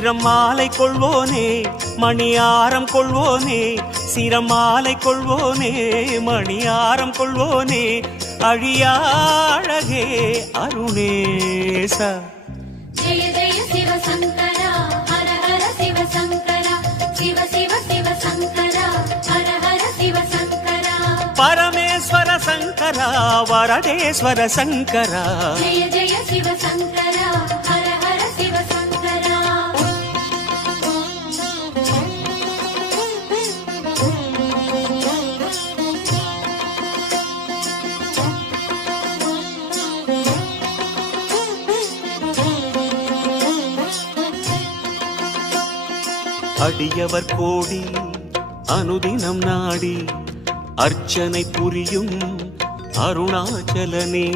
சிரம் மாலை கொள்வோனே மணியாரம் கொள்வோனே, சிரம் மாலை கொள்வோனே மணியாரம் கொள்வோனே, அழியாழகே அருணேசா. ஜெய ஜெய சிவ சங்கரா ஹர ஹர சிவ சங்கரா, சிவ சிவ சிவ சங்கரா ஹர ஹர சிவ சங்கரா. பரமேஸ்வர சங்கரா வரதேஸ்வர சங்கரா, ஜெய ஜெய சிவ சங்கரா ஹர ஹர சிவ சங்கரா. அடியவர் கோடி அனுதினம் நாடி அர்ச்சனை புரியும் அருணாச்சலனே.